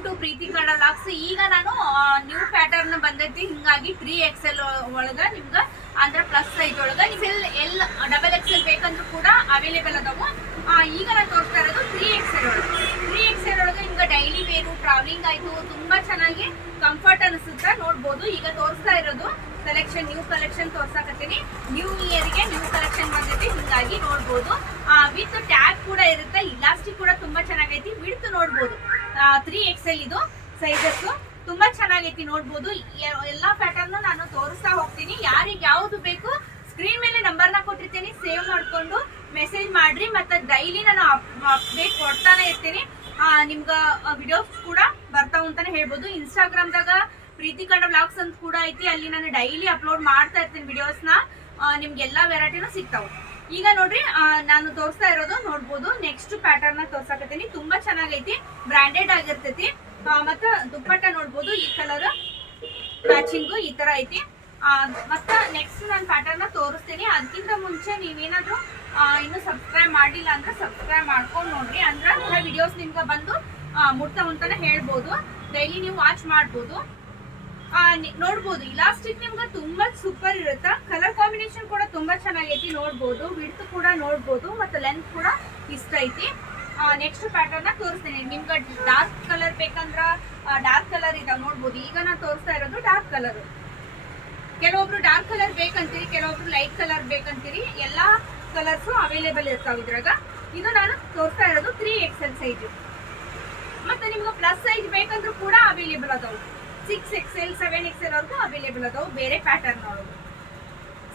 Welcome to Preethi Kannada vlogs. ಈಗ ನಾನು new pattern ಬಂದೈತಿ, ಹಿಂಗಾಗಿ 3XL ಒಳಗ ನಿಮ್ಗ ಅಂದ್ರೆ ಪ್ಲಸ್ ಸೈಜ್ ಒಳಗ ಎಲ್ ಡಬಲ್ XL ಬೇಕಂದ್ರೂ ಕೂಡ ಅವೈಲೇಬಲ್ ಅದಾವು. ಈಗ ನಾನು ತೋರಿಸ್ತಾ ಇರೋದು 3XL ಒಳಗ. 3XL ಒಳಗ ನಿಮ್ಗೆ ಡೈಲಿ ವೇರು, ಟ್ರಾವೆಲಿಂಗ್ ಆಯ್ತು, ತುಂಬಾ ಚೆನ್ನಾಗಿ ಕಂಫರ್ಟ್ ಅನಿಸುತ್ತೆ. ನೋಡ್ಬೋದು ಈಗ ತೋರಿಸ್ತಾ ಇರೋದು ಕಲೆಕ್ಷನ್, ನ್ಯೂ ಕಲೆಕ್ಷನ್ ತೋರ್ಸಾಕತ್ತೀನಿ. ನ್ಯೂ ಇಯರ್ಗೆ ನ್ಯೂ ಕಲೆಕ್ಷನ್ ಬಂದೈತಿ, ಹಿಂಗಾಗಿ ನೋಡ್ಬೋದು. ವಿತ್ ಟ್ಯಾಗ್ ಕೂಡ ಇರುತ್ತೆ, ಇಲಾಸ್ಟಿಕ್ ಕೂಡ ತುಂಬಾ ಚೆನ್ನಾಗೈತಿ. ವಿಡ್ತ್ ನೋಡ್ಬೋದು 3XL ಇದು ಸೈಜಸ್ ತುಂಬಾ ಚೆನ್ನಾಗೈತಿ. ನೋಡ್ಬೋದು ಎಲ್ಲಾ ಪ್ಯಾಟರ್ನ್ ನಾನು ತೋರಿಸ್ತಾ ಹೋಗ್ತೀನಿ. ಯಾರಿಗೆ ಯಾವ್ದು ಬೇಕು ಸ್ಕ್ರೀನ್ ಮೇಲೆ ನಂಬರ್ನ ಕೊಟ್ಟಿರ್ತೀನಿ, ಸೇವ್ ಮಾಡ್ಕೊಂಡು ಮೆಸೇಜ್ ಮಾಡ್ರಿ. ಮತ್ತೆ ಡೈಲಿ ನಾನು ಅಪ್ಡೇಟ್ ಕೊಡ್ತಾನೆ ಇರ್ತೀನಿ. ನಿಮ್ಗ ವಿಡಿಯೋಸ್ ಕೂಡ ಬರ್ತಾವ ಅಂತಾನೆ ಹೇಳ್ಬೋದು. ಇನ್ಸ್ಟಾಗ್ರಾಮ್ದಾಗ ಪ್ರೀತಿ ಕನ್ನಡ ವ್ಲಾಗ್ಸ್ ಅಂತ ಕೂಡ ಐತಿ, ಅಲ್ಲಿ ನಾನು ಡೈಲಿ ಅಪ್ಲೋಡ್ ಮಾಡ್ತಾ ಇರ್ತೀನಿ ವಿಡಿಯೋಸ್ನ. ನಿಮ್ಗೆ ಎಲ್ಲಾ ವೆರೈಟಿನೂ ಸಿಗ್ತಾವ. ಈಗ ನೋಡ್ರಿ ನಾನು ತೋರಿಸ್ತಾ ಇರೋದು ನೋಡ್ಬೋದು. ನೆಕ್ಸ್ಟ್ ಪ್ಯಾಟರ್ನ್ ತೋರ್ಸಾಕತ್ತೀನಿ, ತುಂಬಾ ಚೆನ್ನಾಗೈತಿ, ಬ್ರಾಂಡೆಡ್ ಆಗಿರ್ತೈತಿ. ಮತ್ತ ದುಪ್ಪಟ್ಟ ನೋಡ್ಬೋದು, ಈ ಕಲರ್ ಮ್ಯಾಚಿಂಗು ಈ ತರ ಐತಿ. ಮತ್ತ ನೆಕ್ಸ್ಟ್ ನಾನು ಪ್ಯಾಟರ್ನ್ ತೋರಿಸ್ತೀನಿ. ಅದಕ್ಕಿಂತ ಮುಂಚೆ ನೀವೇನಾದ್ರೂ ಇನ್ನು ಸಬ್ಸ್ಕ್ರೈಬ್ ಮಾಡಿಲ್ಲ ಅಂದ್ರೆ ಸಬ್ಸ್ಕ್ರೈಬ್ ಮಾಡ್ಕೊಂಡು ನೋಡ್ರಿ, ಅಂದ್ರೆ ವಿಡಿಯೋಸ್ ನಿಮ್ಗೆ ಬಂದು ಮುಟ್ತಾವ ಅಂತಾನೆ ಹೇಳ್ಬೋದು. ಡೈಲಿ ನೀವು ವಾಚ್ ಮಾಡ್ಬೋದು. ನೋಡ್ಬೋದು ಇಲಾಸ್ಟಿಕ್ ನಿಮ್ಗೆ ತುಂಬಾ ಸೂಪರ್ ಇರುತ್ತೆ. ಕಲರ್ ಕಾಂಬಿನೇಷನ್ ಕೂಡ ತುಂಬಾ ಚೆನ್ನಾಗೈತಿ. ನೋಡ್ಬೋದು ವಿಡ್ತ್ ಕೂಡ ನೋಡ್ಬೋದು, ಮತ್ತೆ ಲೆಂತ್ ಕೂಡ ಇಷ್ಟ ಐತಿ. ನೆಕ್ಸ್ಟ್ ಪ್ಯಾಟರ್ನ್ ತೋರಿಸ್ತೀನಿ. ನಿಮ್ಗೆ ಡಾರ್ಕ್ ಕಲರ್ ಬೇಕಂದ್ರ ಡಾರ್ಕ್ ಕಲರ್ ಇದಾವ. ನೋಡ್ಬೋದು ಈಗ ನಾನು ತೋರಿಸ್ತಾ ಇರೋದು ಡಾರ್ಕ್ ಕಲರ್. ಕೆಲವೊಬ್ರು ಡಾರ್ಕ್ ಕಲರ್ ಬೇಕಂತೀರಿ, ಕೆಲವೊಬ್ರು ಲೈಟ್ ಕಲರ್ ಬೇಕಂತೀರಿ. ಎಲ್ಲಾ ಕಲರ್ಸ್ ಅವೈಲೇಬಲ್ ಇರ್ತಾವ ಇದ್ರಾಗ. ಇದು ನಾನು ತೋರಿಸ್ತಾ ಇರೋದು 3XL ಸೈಜ್. ಮತ್ತೆ ನಿಮ್ಗೆ ಪ್ಲಸ್ ಸೈಜ್ ಬೇಕಂದ್ರೂ ಕೂಡ ಅವೈಲೇಬಲ್ ಅದಾವ. 6XL 7XL ವರ್ಗು ಅವೈಲೇಬಲ್ ಅದಾವ. ಬೇರೆ ಪ್ಯಾಟರ್ನ್ ಒಳಗೆ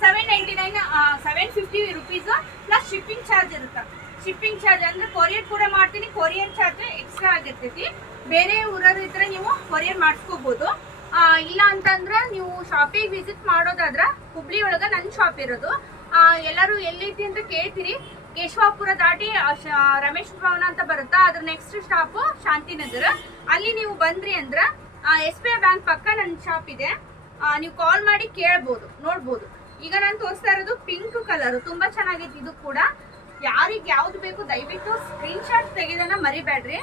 799 750 ರುಪೀಸ್ ಪ್ಲಸ್ ಶಿಪ್ಪಿಂಗ್ ಚಾರ್ಜ್ ಇರುತ್ತೆ. ಶಿಪ್ಪಿಂಗ್ ಚಾರ್ಜ್ ಅಂದ್ರೆ ಕೊರಿಯರ್ ಕೂಡ ಮಾಡ್ತೀನಿ, ಕೊರಿಯರ್ ಚಾರ್ಜ್ ಎಕ್ಸ್ಟ್ರಾ ಆಗಿರ್ತೈತಿ. ಬೇರೆ ಊರವ್ರು ಇದ್ರೆ ನೀವು ಕೊರಿಯರ್ ಮಾಡಿಸ್ಕೋಬಹುದು. ಇಲ್ಲ ಅಂತಂದ್ರೆ ನೀವು ಶಾಪಿಗೆ ವಿಸಿಟ್ ಮಾಡೋದಾದ್ರ ಹುಬ್ಳಿ ಒಳಗ ನನ್ನ ಶಾಪ್ ಇರೋದು. ಎಲ್ಲರೂ ಎಲ್ಲೈತಿ ಅಂತ ಕೇಳ್ತೀರಿ. ಕೇಶವಾಪುರ ದಾಟಿ ರಮೇಶ್ ಭವನ ಅಂತ ಬರುತ್ತಾ, ಅದ್ರ ನೆಕ್ಸ್ಟ್ ಸ್ಟಾಪ್ ಶಾಂತಿನಗರ. ಅಲ್ಲಿ ನೀವು ಬಂದ್ರಿ ಅಂದ್ರ SBI ಬ್ಯಾಂಕ್ ಪಕ್ಕ ನನ್ನ ಶಾಪ್ ಇದೆ. ನೀವು ಕಾಲ್ ಮಾಡಿ ಕೇಳ್ಬೋದು. ನೋಡ್ಬೋದು ಈಗ ನಾನು ತೋರಿಸ್ತಾ ಇರೋದು ಪಿಂಕ್ ಕಲರ್, ತುಂಬಾ ಚೆನ್ನಾಗೈತಿ. ಇದು ಕೂಡ ಯಾರಿಗೆ ಯಾವ್ದು ಬೇಕು ದಯವಿಟ್ಟು ಸ್ಕ್ರೀನ್ ಶಾಟ್ ತೆಗೆದನ್ನ ಮರಿಬೇಡ್ರಿ.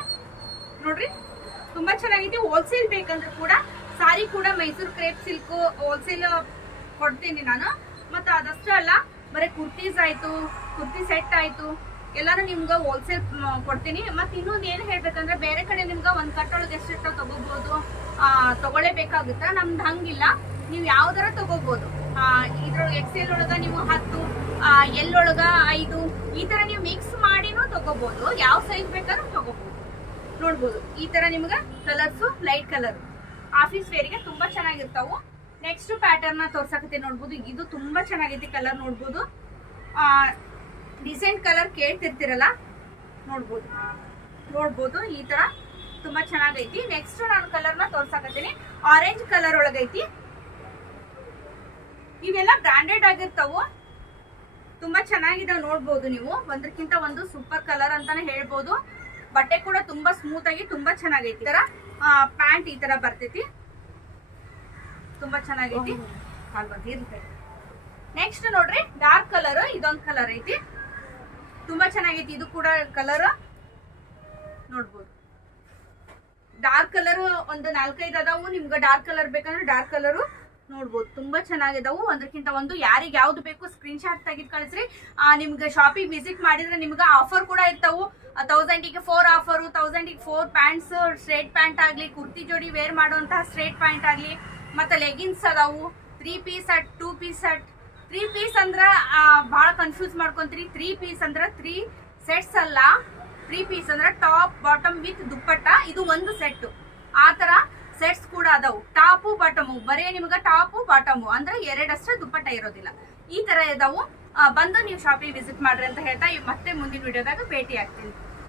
ನೋಡ್ರಿ ತುಂಬಾ ಚೆನ್ನಾಗೈತಿ. ಹೋಲ್ಸೇಲ್ ಬೇಕಂದ್ರೆ ಕೂಡ ಸಾರಿ ಕೂಡ ಮೈಸೂರು ಕ್ರೇಪ್ ಸಿಲ್ಕ್ ಹೋಲ್ಸೇಲ್ ಕೊಡ್ತೀನಿ ನಾನು. ಮತ್ತೆ ಅದಷ್ಟೇ ಅಲ್ಲ, ಬರೀ ಕುರ್ತೀಸ್ ಆಯ್ತು, ಕುರ್ತಿ ಸೆಟ್ ಆಯ್ತು, ಎಲ್ಲಾನು ನಿಮ್ಗೆ ಹೋಲ್ಸೇಲ್ ಕೊಡ್ತೀನಿ. ಮತ್ತೆ ಇನ್ನೊಂದು ಏನು ಹೇಳ್ಬೇಕಂದ್ರೆ, ಬೇರೆ ಕಡೆ ನಿಮ್ಗೆ ಒಂದ್ ಕಟ್ಟೊಳಗೆ ಎಷ್ಟೆಷ್ಟೋ ತಗೋಬಹುದು, ತಗೊಳ್ಳೇಬೇಕಾಗುತ್ತೆ. ನಮ್ದು ಹಂಗಿಲ್ಲ, ನೀವು ಯಾವ್ದಾರ ತಗೋಬಹುದು. ಇದ್ರೊಳಗೆ XL ಒಳಗ ನೀವು 10, L ಒಳಗ 5 ಈ ತರ ನೀವು ಮಿಕ್ಸ್ ಮಾಡಿನೂ ತಗೋಬಹುದು. ಯಾವ ಸೈಜ್ ಬೇಕಾದ್ರೂ ತಗೋಬಹುದು. ನೋಡ್ಬೋದು ಈ ತರ ನಿಮ್ಗೆ ಕಲರ್ಸ್ ಲೈಟ್ ಕಲರ್ ಆಫೀಸ್ ವೇರಿಗೆ ತುಂಬಾ ಚೆನ್ನಾಗಿರ್ತಾವು. ನೆಕ್ಸ್ಟ್ ಪ್ಯಾಟರ್ನ್ ತೋರ್ಸಕತ್ತೆ. ನೋಡ್ಬೋದು ಇದು ತುಂಬಾ ಚೆನ್ನಾಗೈತಿ ಕಲರ್. ನೋಡ್ಬೋದು ಡಿಸೆಂಟ್ ಕಲರ್ ಕೇಳ್ತಿರ್ತಿರಲ್ಲ, ನೋಡ್ಬೋದು ಈ ತರ ತುಂಬಾ ಚೆನ್ನಾಗೈತಿ. ನೆಕ್ಸ್ಟ್ ನಾನು ಕಲರ್ನ ತೋರ್ಸಕತ್ತೀನಿ. Orange colour ಒಳಗೈತಿ. ಇವೆಲ್ಲ ಬ್ರಾಂಡೆಡ್ ಆಗಿರ್ತಾವು, ತುಂಬಾ ಚೆನ್ನಾಗಿದಾವ್. ನೋಡ್ಬೋದು ನೀವು, ಒಂದಕ್ಕಿಂತ ಒಂದು ಸೂಪರ್ ಕಲರ್ ಅಂತಾನೆ ಹೇಳ್ಬೋದು. ಬಟ್ಟೆ ಕೂಡ ತುಂಬಾ ಸ್ಮೂತ್ ಆಗಿ ತುಂಬಾ ಚೆನ್ನಾಗೈತಿ. ಈ ತರ ಪ್ಯಾಂಟ್ ಈ ತರ ಬರ್ತೈತಿ, ತುಂಬಾ ಚೆನ್ನಾಗೈತಿ. ನೆಕ್ಸ್ಟ್ ನೋಡ್ರಿ ಡಾರ್ಕ್ ಕಲರ್, ಇದೊಂದು ಕಲರ್ ಐತಿ, ತುಂಬಾ ಚೆನ್ನಾಗೈತಿ. ಇದು ಕೂಡ ಕಲರ್ ನೋಡ್ಬೋದು. ಡಾರ್ಕ್ ಕಲರ್ ಒಂದು 4-5 ಅದಾವು. ನಿಮ್ಗೆ ಡಾರ್ಕ್ ಕಲರ್ ಬೇಕಂದ್ರೆ ಡಾರ್ಕ್ ಕಲರ್ ನೋಡ್ಬೋದು, ತುಂಬಾ ಚೆನ್ನಾಗಿದಾವು. ಒಂದಕ್ಕಿಂತ ಒಂದು ಯಾರಿಗೆ ಯಾವ್ದು ಬೇಕು ಸ್ಕ್ರೀನ್ ಶಾಟ್ ತೆಗೆದು ಕಳಿಸ್ರಿ. ನಿಮ್ಗೆ ಶಾಪಿಗೆ ವಿಸಿಟ್ ಮಾಡಿದ್ರೆ ನಿಮ್ಗೆ ಆಫರ್ ಕೂಡ ಇರ್ತಾವು. 1000ಗೆ 4 ಆಫರು, 1000ಗೆ 4 ಪ್ಯಾಂಟ್ಸ್, ಸ್ಟ್ರೇಟ್ ಪ್ಯಾಂಟ್ ಆಗ್ಲಿ, ಕುರ್ತಿ ಜೋಡಿ ವೇರ್ ಮಾಡುವಂತಹ ಸ್ಟ್ರೇಟ್ ಪ್ಯಾಂಟ್ ಆಗ್ಲಿ, ಮತ್ತೆ ಲೆಗಿನ್ಸ್ ಅದಾವು. 3 piece set, 2 piece set. 3 piece ಅಂದ್ರ ಬಹಳ ಕನ್ಫ್ಯೂಸ್ ಮಾಡ್ಕೊಂತೀರಿ. 3 ಪೀಸ್ ಅಂದ್ರ 3 ಸೆಟ್ಸ್ ಅಲ್ಲ. 3 ಪೀಸ್ ಅಂದ್ರ ಟಾಪ್ ಬಾಟಮ್ ವಿತ್ ದುಪ್ಪಟ್ಟ, ಇದು ಒಂದು ಸೆಟ್. ಆ ತರ ಸೆಟ್ಸ್ ಕೂಡ ಅದಾವು. ಟಾಪು ಬಾಟಮು, ಬರೇ ನಿಮ್ಗ ಟಾಪು ಬಾಟಮು ಅಂದ್ರೆ ಎರಡಷ್ಟೇ, ದುಪ್ಪಟ್ಟ ಇರೋದಿಲ್ಲ. ಈ ತರ ಇದಾವು. ಬಂದು ನೀವು ಶಾಪಿಗೆ ವಿಸಿಟ್ ಮಾಡ್ರಿ ಅಂತ ಹೇಳ್ತಾ ಮತ್ತೆ ಮುಂದಿನ ವಿಡಿಯೋದಾಗ ಭೇಟಿ ಆಗ್ತೀನಿ.